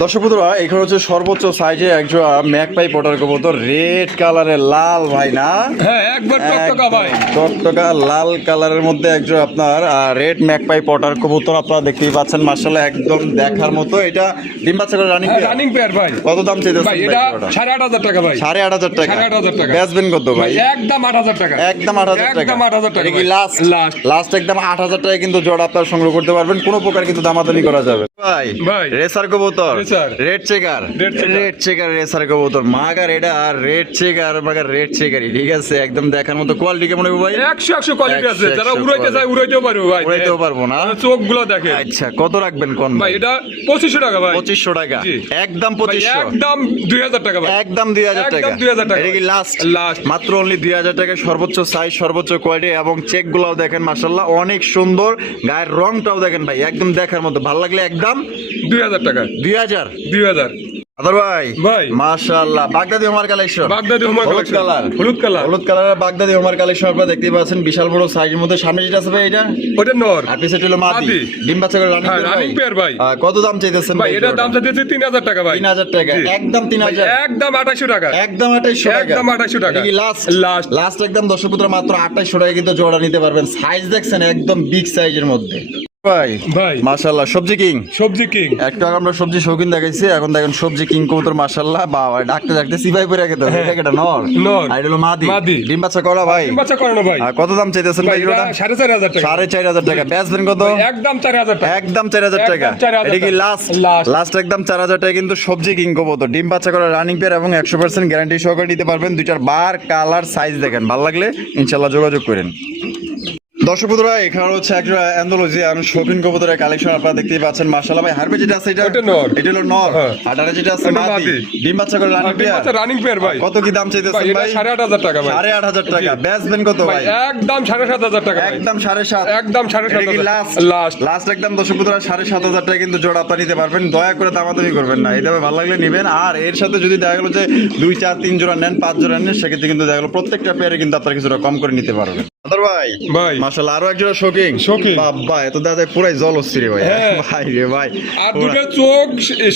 দর্শক বন্ধুরা এখানে হচ্ছে সর্বোচ্চ সাইজে একজন ম্যাকপাই পটার কবুতর রেড কালারের লাল ভাই না হ্যাঁ একবার টকটকা ভাই। টকটকা লাল কালারের মধ্যে একজন আপনার রেড ম্যাকপাই পটার কবুতর আপনারা দেখতেই পাচ্ছেন মাশাআল্লাহ একদম দেখার মতো এটা ডিম বাচ্চা করে রানিং হ্যাঁ রানিং পেয়ার ভাই। কত দাম চাইতেছেন ভাই এটা 8,500 টাকা ভাই। 8,500 টাকা 8,500 টাকা। বেচবেন কত ভাই একদম 8,000 টাকা। একদম 8,000 টাকা একদম 8,000 টাকা এটা কি ভাই। Last last. লাস্ট একদম 8,000 টাকায় কিন্তু জোড়া আপনারা সংগ্রহ করতে পারবেন কোনো প্রকার কিন্তু দামাদামি করা যাবে ভাই ভাই। রেসার কবুতর racer. Red checker red checker. Red checker racer কবুতর মাগার এটা আর রেড চেকার মাগার রেড চেকারই ঠিক আছে একদম দেখার মতো কোয়ালিটি কেমন হবে ভাই 100 কোয়ালিটি আছে, 100 যারা উড়াইতে চায় উড়াইতেও পারবে ভাই। উড়াইতেও পারবো না চোখগুলো দেখেন আচ্ছা কত রাখবেন কোন ভাই, এটা 2500 টাকা ভাই। 2500 টাকা জি। একদম ভাই 2500 একদম 2,000 টাকা ভাই। একদম 2,000 টাকা একদম 2,000 টাকা। এটা কি লাস্ট লাস্ট। মাত্র অনলি 2,000 টাকা সর্বোচ্চ সাইজ সর্বোচ্চ কোয়ালিটি এবং চেক গুলাও দেখেন মাশাআল্লাহ অনেক সুন্দর গায়ের রংটাও দেখেন ভাই একদম দেখার মতো ভালো লাগলে একদম 2,000 টাকা। 2,000 2,000 আদর ভাই ভাই। মাশাআল্লাহ বাগদাদি হোমার কালেকশন বাগদাদি হোমার হলুদ কালেকশন। কালার হলুদ কালার। হলুদ কালারের বাগদাদি হোমার কালেকশন আপনারা দেখতেই পাচ্ছেন বিশাল বড় সাইজের মধ্যে সামনে যেটা আছে ভাই এটা ওটা নর। আর পিছে হলো মাদি মাদি। ডিম বাচ্চা করে হ্যাঁ রানিং পেয়ার ভাই। কত দাম চাইতেছেন ভাই এটার দাম চাইতেছি 3,000 টাকা ভাই। 3,000 টাকা জি। একদম 3,000 একদম 2,800 টাকা। একদম 2,800 টাকা একদম 2,800 টাকা। এটা কি লাস্ট লাস্ট। লাস্ট একদম দর্শক বন্ধুরা মাত্র 2,800 টাকা কিন্তু জোড়া নিতে পারবেন সাইজ দেখছেন একদম বিগ সাইজের মধ্যে ভাই ভাই। মাশাআল্লাহ সবজি কিং সবজি কিং। একটু আগে আমরা সবজি শৌখিন দেখাইছি এখন দেখেন সবজি কিং কবুতর মাশাআল্লাহ বাবা ডাকতে ডাকতে সিপাই পরে গেছে এটা কেটা নর নর। আর এটা হলো মাদি মাদি। ডিম বাচ্চা করা ভাই ডিম বাচ্চা করানো ভাই। আর কত দাম চাইতেছেন ভাই ভাই এটা জোড়া 4,500 টাকা। 4,500 টাকা বেচবেন কত ভাই, একদম 4,000 টাকা। একদম 4,000 টাকা একদম 4,000 এটা কি টাকা। Last last. লাস্ট একদম 4,000 টাকা কিন্তু সবজি কিং কবুতর ডিম বাচ্চা করা রানিং পেয়ার এবং 100% গ্যারান্টি সহকারে নিতে পারবেন দুইটার বার কালার সাইজ দেখেন ভালো লাগলে ইনশাআল্লাহ যোগাযোগ করেন দর্শক বন্ধুরা এখানে হচ্ছে একটা অ্যান্থোলজি আর শৌখিন কবুতরের কালেকশন আপনারা দেখতেই পাচ্ছেন মাশাআল্লাহ ভাই হারবে যেটা আছে এটা ওটা নর। এটা হলো নর হ্যাঁ। আর এটা যেটা আছে এটা মাদি মাদি। ডিম বাচ্চা করে রানিং ডিম পেয়ার বাচ্চা রানিং পেয়ার ভাই। কত কি দাম ভাই চাইতেছেন এটা ভাই 8,500 টাকা ভাই। 8,500 টাকা জি। বেচবেন কত ভাই ভাই একদম 7,500 টাকা ভাই। একদম 7,500 একদম 7,500 লাস্ট লাস্ট। লাস্ট একদম দর্শক বন্ধুরা 7,500 টাকা কিন্তু জোড়া আপনারা নিতে পারবেন দয়া করে দামাদামি করবেন না এটা ভালো লাগলে নেবেন আর এর সাথে যদি দেখা গেল যে 2 4 3 জোড়া নেন 5 জোড়া নেন সেক্ষেত্রে কিন্তু দেখা গেল প্রত্যেকটা পেয়ারে কিন্তু আপনারা কিছুটা কম করে নিতে পারবেন আদর ভাই ভাই। মাশাআল্লাহ আরো এক জোড়া শৌখিন শৌখিন। বাবা এত দাদা পুরাই জল অস্থির ভাই হ্যাঁ। ভাই রে ভাই আর দুটো চোখ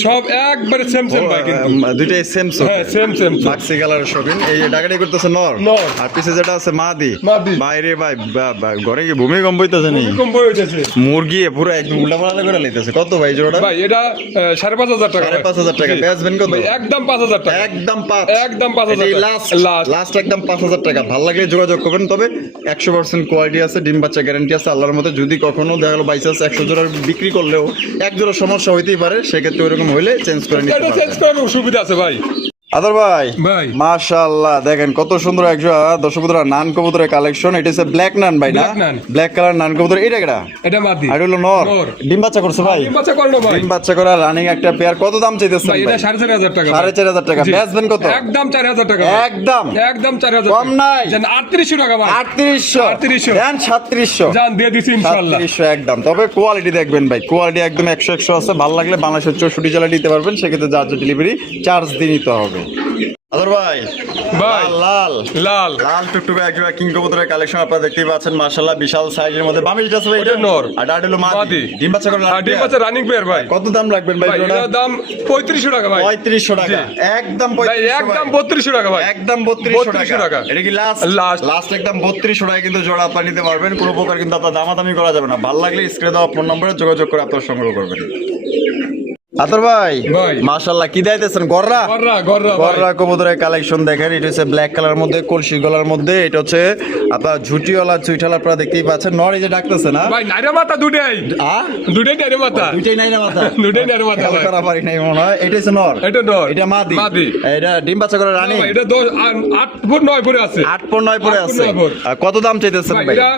সব একবারে সেম ভাই কিন্তু। দুইটাই সেম হ্যাঁ সেম মাক্সি কালারের শৌখিন এই যে ডাকাডাকি করতেছে নর নর। আর পিছে যেটা আছে মাদি মাদি। বাইরে ভাই ঘরে কি ভূমিকম্প হইতেছে নি কম বই হইতেছে মুরগি পুরো একদম উল্টাপাল্টা করে লাইতেছে কত ভাই জোড়া ভাই এটা 5,500 টাকা ভাই। 5,500 টাকা জি। বেচবেন কত ভাই একদম 5,000 টাকা। একদম 5 একদম 5,000 টাকা। Last last. লাস্ট একদম 5,000 টাকা ভালো লাগলে যোগাযোগ করবেন তবে 100% কোয়ালিটি আছে ডিম বাচ্চা গ্যারান্টি আছে আল্লাহর মতো যদি কখনো দেখা গেল বাইচান্স 100 জোড়ার বিক্রি করলেও এক জোড়া সমস্যা হইতেই পারে সেক্ষেত্রে ওইরকম হইলে চেঞ্জ করে নিতে এটা চেঞ্জ পারবেন করার সুবিধা আছে ভাই। আদর ভাই ভাই। মাশাআল্লাহ দেখেন কত সুন্দর একজন দর্শক বন্ধুরা নান কবুতরের কালেকশন এটা হচ্ছে ব্ল্যাক নান ভাই না Black নান। ব্ল্যাক কালার নান কবুতর এটা কেডা এটা মাদি। আর হলো নর নর। ডিম বাচ্চা করছে ভাই ডিম বাচ্চা করানো ভাই। ডিম বাচ্চা করা রানিং একটা পেয়ার কত দাম চাইতেছেন ভাই এটা 4,500 টাকা ভাই। 4,500 টাকা জি। বেচবেন কত একদম 4,000 টাকা ভাই। একদম একদম 4,000 কম নাই। জান 3800 টাকা ভাই। 3800 3800 দেন 3700 জান দিয়ে দিছি ইনশাআল্লাহ। 3700 একদম তবে কোয়ালিটি দেখবেন ভাই কোয়ালিটি একদম 100 আছে ভালো লাগলে বাংলাদেশের 64 জেলা নিতে পারবেন সেক্ষেত্রে যার ডেলিভারি চার্জ দিয়ে নিতে হবে আদর ভাই ভাই। লাল লাল লাল টুকটুকে একজোড়া কিং কবুতরের কালেকশন আপনারা দেখতেই পাচ্ছেন মাশাআল্লাহ বিশাল সাইজের মধ্যে বামিল আছে ভাই ওটা নর। আর ডাটা হলো মাদি মাদি। ডিম বাচ্চা করে আর ডিম বাচ্চা রানিং পেয়ার ভাই। কত দাম রাখবেন ভাই ভাই জোড়া এটার দাম 3500 টাকা ভাই। 3500 টাকা জি। একদম ভাই 3500 একদম 3200 টাকা ভাই। একদম 3200 3200 টাকা টাকা। এটা কি লাস্ট Last। লাস্ট একদম 3200 টাকা কিন্তু জোড়া আপনারা নিতে পারবেন কোনো প্রকার কিন্তু আপনার দামাদামি করা যাবে না ভালো লাগলে স্ক্রিনে দেওয়া ফোন নম্বরে যোগাযোগ করে আপনারা সংগ্রহ করবেন আতর ভাই ভাই। মাশাআল্লাহ কি দাইতেছেন গররা গররা গররা ভাই। গররা কবুতরের কালেকশন দেখেন এটা হচ্ছে ব্ল্যাক কালার মধ্যে কলসি গলার মধ্যে এটা হচ্ছে আপনার ঝুটিওয়ালা চুইঠালা আপনারা দেখতেই পাচ্ছেন নর এই যে ডাকতেছে না ভাই নাইরা মাথা দুটাই। দুটাই নাইরা মাথা। দুইটাই নাই না মাথা দুটাই নাইরা মাথা ভাই। করা পারি নাই মনে হয় এটা হচ্ছে নর এটা নর। এটা মাদি মাদি। এটা ডিম বাচ্চা করে রানী ভাই এটা 8 ফুট 9 ফুট আছে। 8.9 পরে 8 আছে ফুট 9 ফুট। আর কত দাম চাইতেছেন ভাই ভাই এটা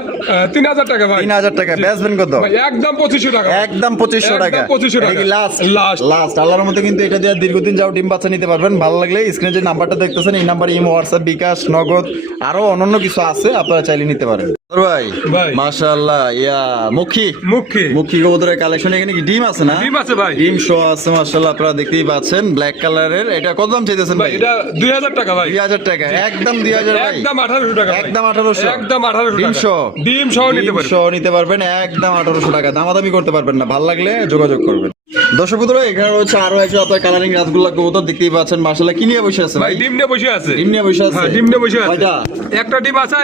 3000 টাকা ভাই। 3000 টাকা বেচবেন কত ভাই একদম 2500 টাকা। একদম 2500 টাকা একদম 2500 টাকা। এটা কি লাস্ট লাস্ট। লাস্ট আল্লাহর মধ্যে কিন্তু এটা দিয়ে দীর্ঘদিন যাও ডিম বাচ্চা নিতে পারবেন ভালো লাগলে স্ক্রিনে যে নাম্বারটা দেখতেছেন এই নাম্বারে ইমো হোয়াটসঅ্যাপ বিকাশ নগদ আরো অন্যান্য কিছু আছে আপনারা চাইলে নিতে পারেন ভাই ভাই। মাশাআল্লাহ ইয়া মুখী মুখে মুখী কবুতরের কালেকশন এখানে কি ডিম আছে না ডিম আছে ভাই। ডিম শো আছে মাশাআল্লাহ আপনারা দেখতেই পাচ্ছেন ব্ল্যাক কালারের এটা কত দাম চাইতেছেন ভাই ভাই এটা 2000 টাকা ভাই। 2000 টাকা একদম 2000 ভাই একদম 1800 টাকা ভাই। একদম 1800 একদম 1800 ডিম টাকা। শো ডিম সহ নিতে ডিম পারবেন। সহ নিতে পারবেন একদম 1800 টাকা দামাদামি করতে পারবেন না ভালো লাগলে যোগাযোগ করবেন দর্শক বন্ধুরা এখানে রয়েছে আরো একটা আপনার কালারিং রাসগোল্লা কবুতর দেখতেই পাচ্ছেন মাশাআল্লাহ কি নিয়ে বসে আছে ভাই ভাই ডিম নিয়ে বসে আছে। ডিম নিয়ে বসে আছে হ্যাঁ ডিম নিয়ে বসে আছে। কয়টা? একটা ডিম আছে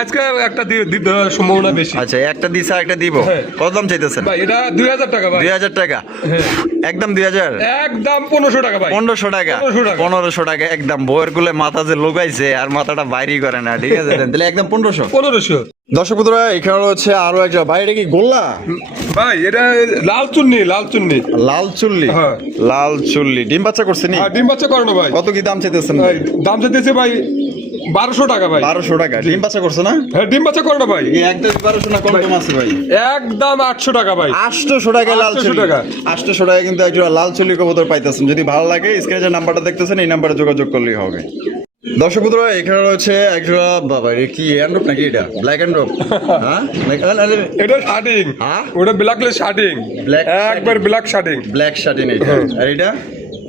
আজকে একটা দিতে সম্ভাবনা বেশি। আচ্ছা একটা দিছে আর একটা দিব হ্যাঁ। কত দাম চাইতেছেন ভাই এটা 2000 টাকা ভাই। 2000 টাকা হ্যাঁ। একদম 2000 একদম 1500 টাকা ভাই। 1500 টাকা 1500 টাকা। 1500 টাকা একদম বইয়ের গুলে মাথা যে লোকাইছে আর মাথাটা বাইরেই করে না ঠিক আছে তাহলে একদম 1500 1500 দর্শক বন্ধুরা এখানে রয়েছে আরো একটা ভাই এটা কি গোল্লা ভাই এটা লাল চুন্নি লাল চুন্নি। লাল চুল্লি হ্যাঁ। লাল চুল্লি ডিম বাচ্চা করছে নি আর ডিম বাচ্চা করানো ভাই। কত কি দাম চাইতেছেন ভাই দাম চাইতেছে ভাই 1200 টাকা ভাই। 1200 টাকা ডিম বাচ্চা করছে না হ্যাঁ ডিম বাচ্চা করানো ভাই। এই একদম 1200 না কম কম আছে ভাই একদম 800 টাকা ভাই। 800 টাকা লাল 800 চুল্লি টাকা। 800 টাকা কিন্তু একটা লাল চুল্লি কবুতর পাইতেছেন যদি ভালো লাগে স্ক্রিনে যে নাম্বারটা দেখতেছেন এই নাম্বারে যোগাযোগ করলেই হবে দর্শক বন্ধুরা এখানে রয়েছে একজোড়া বাবা এটা কি অ্যান্ড্রপ নাকি এটা ব্ল্যাক অ্যান্ড্রপ হ্যাঁ এটা শার্টিং। হ্যাঁ? ওটা ব্ল্যাকলেস শার্টিং। Black একবার ব্ল্যাক শার্টিং। ব্ল্যাক শার্টিন এটা আর এটা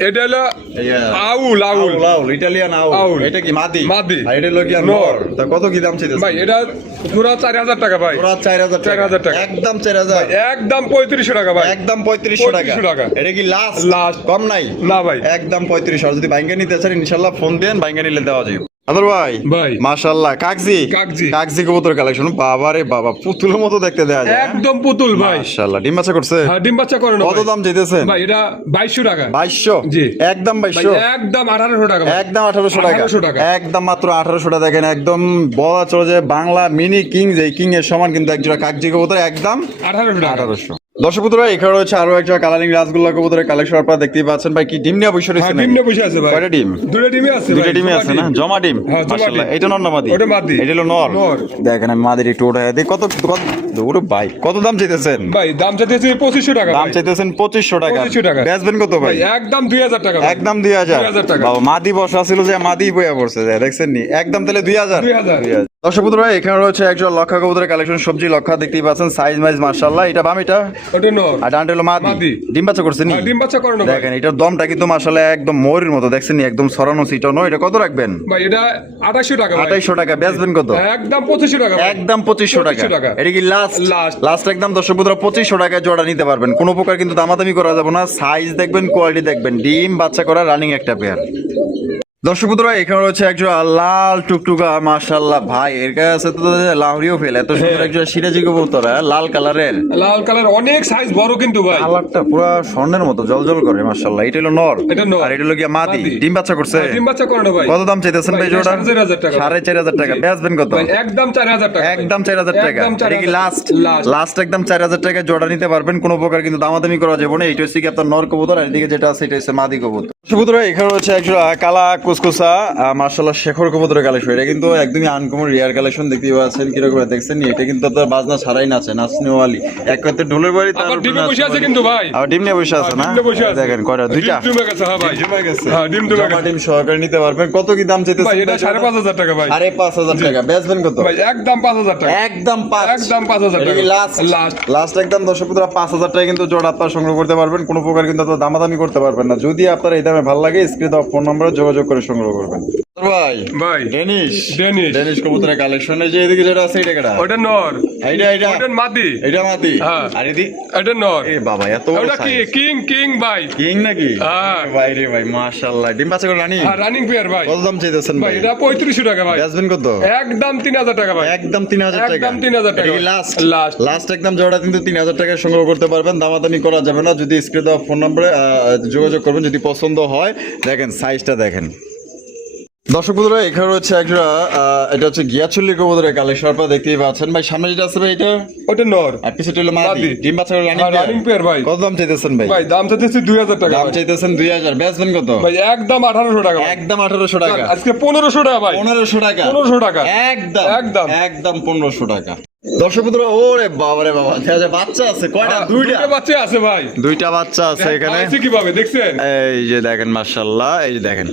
এটা হলো ইয়া, আউল আউল। আউল আউল ইটালিয়ান আউল আউল। এটা কি মাদি মাদি। আর এটা লগিয়া নর। নর তা কত কি দাম চাইতেছে ভাই এটা পুরো 4000 টাকা ভাই। পুরা 4000 4000 টাকা। একদম 4000 একদম 3500 টাকা ভাই। একদম 3500 টাকা 3500 টাকা। এটা কি লাস্ট Last। কম নাই না ভাই। একদম 3500 যদি বাইঙ্গা নিতে চান ইনশাআল্লাহ ফোন দেন বাইঙ্গা নিলে দেওয়া যাবে আদর ভাই ভাই। মাশাআল্লাহ কাগজি কাগজি। কাগজি কবুতর কালেকশন বাবা রে বাবা পুতুলের মতো দেখতে দেয়া যায় একদম পুতুল ভাই। মাশাআল্লাহ ডিম বাচ্চা করছে হ্যাঁ ডিম বাচ্চা করানো কত দাম চাইতেছেন ভাই এটা 2200 টাকা। 2200 জি। একদম ভাই 2200 একদম 1800 টাকা ভাই। একদম 1800 টাকা 1800 টাকা। একদম মাত্র 1800 টাকা দেখেন একদম বলা চলে যে বাংলা মিনি কিং যে কিং এর সমান কিন্তু একজোড়া কাগজি কবুতর একদম 1800 টাকা। 1800 দর্শক বন্ধুরা এখানে রয়েছে আরো একটা কালারিং রাসগোল্লা কবুতরের কালেকশন আপনারা দেখতেই পাচ্ছেন ভাই কি ডিম নিয়ে বসে রয়েছে হ্যাঁ ডিম নিয়ে বসে আছে ভাই। কয়টা ডিম দুটো ডিমই আছে দুটো ভাই। ডিমই আছে না জমা ডিম হ্যাঁ, জমা মাশাআল্লাহ ডিম। এটা নর না মাদি ওটা মাদি। এটা হলো নর নর। দেখেন আমি মাদির একটু উঠায় দিই কত কত ওরে ভাই কত দাম চাইতেছেন ভাই দাম চাইতেছে 2500 টাকা দাম ভাই। চাইতেছেন 2500 টাকা 2500 টাকা। বেচবেন কত ভাই ভাই একদম 2000 টাকা ভাই। একদম 2000 2000 টাকা। বাবা মাদি বসা ছিল যে মাদি বইয়া পড়ছে যে দেখছেন নি একদম তাহলে 2000 2000 দর্শক বন্ধুরা এখানে রয়েছে একজন লক্ষা কবুতরের কালেকশন সবজি লক্ষা দেখতেই পাচ্ছেন সাইজ মাইজ মাশাআল্লাহ এটা বামিটা ওটা নর। আর ডান্ডে হলো মাদি মাদি। ডিম বাচ্চা করছে নি হ্যাঁ, ডিম বাচ্চা করানো ভাই। দেখেন এটার দমটা কিন্তু মাশাআল্লাহ একদম ময়ূরের মতো দেখছেন নি একদম সরানো সিটানো এটা কত রাখবেন ভাই এটা 2800 টাকা ভাই। 2800 টাকা বেচবেন কত একদম 2500 টাকা ভাই। একদম 2500 টাকা 2500 টাকা। এটা কি লাস্ট Last। লাস্ট একদম দর্শক বন্ধুরা 2500 টাকায় জোড়া নিতে পারবেন কোনো প্রকার কিন্তু দামাদামি করা যাবে না সাইজ দেখবেন কোয়ালিটি দেখবেন ডিম বাচ্চা করা রানিং একটা পেয়ার দর্শক বন্ধুরা এখানে রয়েছে একজন লাল টুকটুকা মাশাআল্লাহ ভাই এর কাছে তো লাহরিও ফেল এত সুন্দর একজন সিরাজি কবুতর লাল কালারের লাল কালার অনেক সাইজ বড় কিন্তু ভাই। কালারটা পুরো স্বর্ণের মতো জলজল করে মাশাআল্লাহ এটা হলো নর এটা নর। আর এটা হলো গিয়া মাদি মাদি। ডিম বাচ্চা করছে হ্যাঁ, ডিম বাচ্চা করানো ভাই। কত দাম চাইতেছেন ভাই ভাই, জোড়া 4500 টাকা। 4500 টাকা বেচবেন কত ভাই একদম 4000 টাকা। একদম 4000 টাকা একদম এটা কি 4000 লাস্ট লাস্ট। লাস্ট একদম 4000 টাকা জোড়া নিতে পারবেন কোনো প্রকার কিন্তু দামাদামি করা যাবে না এটা হচ্ছে কি আপনার নর কবুতর আর এদিকে যেটা আছে এটা হচ্ছে মাদি কবুতর কবুতর এখানে হচ্ছে একজন কালা কুসকুসা মাশাআল্লাহ শেখর কবুতরের কালেকশন এটা কিন্তু একদমই আনকমন রিয়ার কালেকশন দেখতে পাচ্ছেন কিরকম দেখছেন এটা কিন্তু আপনার বাজনা ছাড়াই নাচে নাচনেওয়ালি এক কথা ঢোলের বাড়ি তার আবার ডিমে বসে আছে কিন্তু ভাই। আর ডিম নিয়ে বসে আছে না ডিম নিয়ে বসে আছে। দেখেন কয়টা দুইটা ডিম জমে গেছে হ্যাঁ ভাই। জমে গেছে হ্যাঁ ডিম জমে জমা গেছে। ডিম সহকারে নিতে পারবেন কত কি দাম চাইতেছেন ভাই এটা 5500 টাকা ভাই। 5500 টাকা বেচবেন কত ভাই একদম 5000 টাকা। একদম 5 একদম 5000 টাকা। Last last. লাস্ট একদম দর্শক বন্ধুরা 5000 টাকা কিন্তু জোড়া আপনারা সংগ্রহ করতে পারবেন কোনো প্রকার কিন্তু আপনারা দামাদামি করতে পারবেন না যদি আপনারা এই দামে কারণে ভালো লাগে স্ক্রিনে দেওয়া ফোন নম্বরে যোগাযোগ করে সংগ্রহ করবেন। ভাই ভাই ডেনিশ ডেনিশ ডেনিশ কবুতরের কালেকশন এই যে এদিকে যেটা আছে এটা কেডা? ওটা নর, এইটা ওটা মাদি, এটা মাটি। হ্যাঁ। আর এদি এটা নর। এ বাবা এত বড় ওটা কি size। কিং কিং ভাই, কিং নাকি? হ্যাঁ। ভাই রে ভাই মাশাআল্লাহ ডিম বাচ্চা করে রানি। হ্যাঁ রানিং পেয়ার ভাই। কত দাম চাইতেছেন ভাই ভাই? এটা 3500 টাকা ভাই। বেচবেন কত? একদম 3000 টাকা ভাই। একদম 3000 টাকা। একদম 3000 টাকা। লাস্ট লাস্ট লাস্ট একদম জোড়া কিন্তু 3000 টাকায় সংগ্রহ করতে পারবেন, দামাদামি করা যাবে না। যদি স্ক্রিনে দেওয়া ফোন নম্বরে যোগাযোগ করবেন, যদি পছন্দ হয়। দেখেন সাইজটা দেখেন দর্শক বন্ধুরা, এখানে হচ্ছে একটা এটা হচ্ছে গিয়াচুল্লি কবুতরের কালেকশন আপনারা দেখতেই পাচ্ছেন। ভাই সামনে যেটা আছে ভাই এটা ওটা নর, আর পিছনে হলো মাদি। মাদি। ডিম বাচ্চা করে রানিং পেয়ার ভাই। কত দাম চাইতেছেন ভাই? ভাই দাম চাইতেছি 2000 টাকা দাম ভাই। চাইতেছেন 2000, বেচবেন কত? ভাই একদম 1800 টাকা ভাই। একদম 1800 টাকা। আজকে 1500 টাকা ভাই। 1500 টাকা। 1500 টাকা। একদম একদম। একদম 1500 টাকা। দর্শক বন্ধুরা, ওরে বাবা রে বাবা, দেখা যায় বাচ্চা আছে কয়টা? দুইটা বাচ্চা আছে ভাই। দুইটা বাচ্চা আছে এখানে। আছে কিভাবে দেখছেন? এই যে দেখেন মাশাআল্লাহ, এই যে দেখেন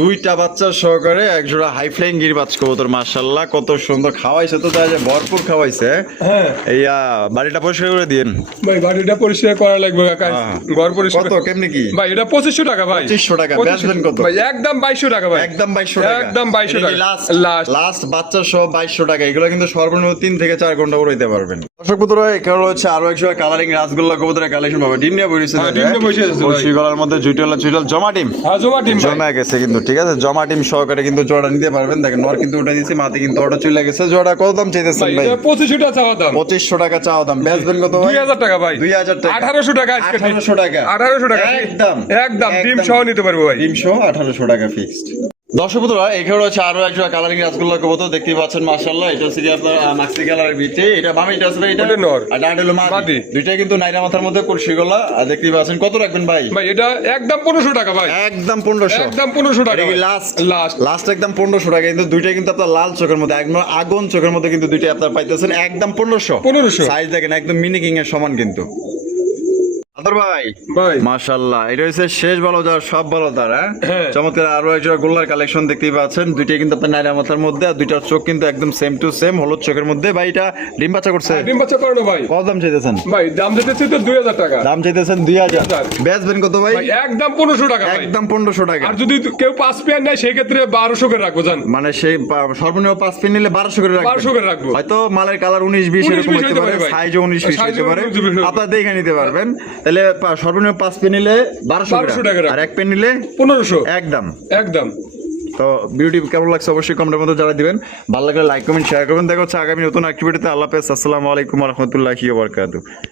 দুইটা বাচ্চা সহকারে এক জোড়া হাই ফ্লাইং গিরিবাজ কবুতর। মাশাআল্লাহ কত সুন্দর খাওয়াইছে তো, তাই যে ভরপুর খাওয়াইছে। হ্যাঁ এইয়া বাড়িটা পরিষ্কার করে দিন ভাই, বাড়িটা পরিষ্কার করা লাগবে কাকা। হ্যাঁ। ঘর পরিষ্কার কত কেমনে কি? ভাই এটা 2500 টাকা ভাই। 2500 টাকা। 2500 বেচবেন কত? ভাই একদম 2200 টাকা ভাই। একদম 2200 টাকা। একদম 2200 টাকা। লাস্ট লাস্ট লাস্ট বাচ্চা সহ 2200 টাকা। এগুলো কিন্তু সর্বনিম্ন 3 থেকে 4 ঘন্টা উড়াইতে পারবেন। দর্শক বন্ধুরা, এখানে হচ্ছে আরো একশো কালারিং রাসগোল্লা কবুতরের কালেকশন পাবে। ডিম নিয়ে বসেছে, হ্যাঁ, ডিম নিয়ে বসে আছে ভাই। বসি গলার মধ্যে জুইটলা চুইটল জমা ডিম। হ্যাঁ জমা টিম ভাই। জমা গেছে কিন্তু, ঠিক আছে, জমা ডিম সহকারে কিন্তু জোড়া নিতে পারবেন। দেখেন নর কিন্তু ওটা দিয়েছে, মাটি কিন্তু ওটা চলে গেছে। জোড়া কত দাম চাইতেছেন ভাই ভাই? এটা 2500 টাকা চাওয়া দাম। 2500 টাকা চাওয়া দাম, বেচবেন কত ভাই? 2000 টাকা ভাই। 2000 টাকা। 1800 টাকা আজকে। 1800 টাকা। 1800 টাকা একদম একদম ডিম সহ নিতে পারবো ভাই। ডিম সহ 1800 টাকা ফিক্সড। দর্শক বন্ধুরা, এখানে হচ্ছে আরো একটা কালারিং রাসগোল্লা কবুতর দেখতেই পাচ্ছেন। মাশাআল্লাহ এটা হচ্ছে কি আপনার মাক্সি কালারের ভিতরে। এটা বামে এটা আছে ভাই, এটা ওটা নর। আর ডান হলো মাদি। মাদি। দুইটাই কিন্তু নাইরা মাথার মধ্যে কুরশি গলা। আর দেখতেই পাচ্ছেন কত রাখবেন ভাই? ভাই এটা একদম 1500 টাকা ভাই। একদম 1500। একদম 1500 টাকা ভাই। লাস্ট লাস্ট লাস্ট একদম 1500 টাকা। কিন্তু দুইটাই কিন্তু আপনার লাল চোখের মধ্যে, একদম আগুন চোখের মধ্যে কিন্তু দুইটাই আপনার পাইতেছেন একদম 1500। 1500 সাইজ দেখেন একদম মিনি কিং এর সমান কিন্তু। আদর ভাই ভাই। মাশাআল্লাহ, এটা হচ্ছে শেষ ভালো যার সব ভালো তার। হ্যাঁ। চমৎকার আরো একটা গোল্লার কালেকশন দেখতেই পাচ্ছেন। দুইটাই কিন্তু আপনার নাইরা মাথার মধ্যে, আর দুইটার চোখ কিন্তু একদম সেম টু সেম হলুদ চোখের মধ্যে। ভাই এটা ডিম বাচ্চা করছে? ডিম বাচ্চা করানো ভাই। কত দাম চাইতেছেন ভাই দাম দিতেছি তো 2000 টাকা। দাম চাইতেছেন 2000। 2000 বেচবেন কত ভাই? ভাই একদম 1500 টাকা ভাই। একদম 1500 টাকা। আর যদি কেউ 5 পেয়ার নেয় সেই ক্ষেত্রে 1200 করে রাখবো জান। মানে সেই সর্বনিম্ন 5 পিন নিলে 1200 করে রাখবেন। 1200 করে রাখবো। হয়তো মালের কালার 19 20 এরকম 19-20 হতে পারে, হতে পারে ভাই। সাইজও 19 20 সাইজও হতে পারে। 19-20 হতে পারে। আপনারা দেখে নিতে পারবেন। তাহলে সর্বনিম্ন 5 পিন নিলে 1200 টাকা রাখবো। আর এক পেন নিলে 1500 একদম। একদম। তো ভিডিওটি কেমন লাগছে অবশ্যই কমেন্টের মধ্যে যারা দিবেন। ভালো লাগলে লাইক কমেন্ট শেয়ার করবেন। দেখা হচ্ছে আগামী নতুন অ্যাক্টিভিটিতে। আল্লাহ হাফেজ। আসসালামু আলাইকুম ওয়া রাহমাতুল্লাহি ওয়া বারাকাতুহু।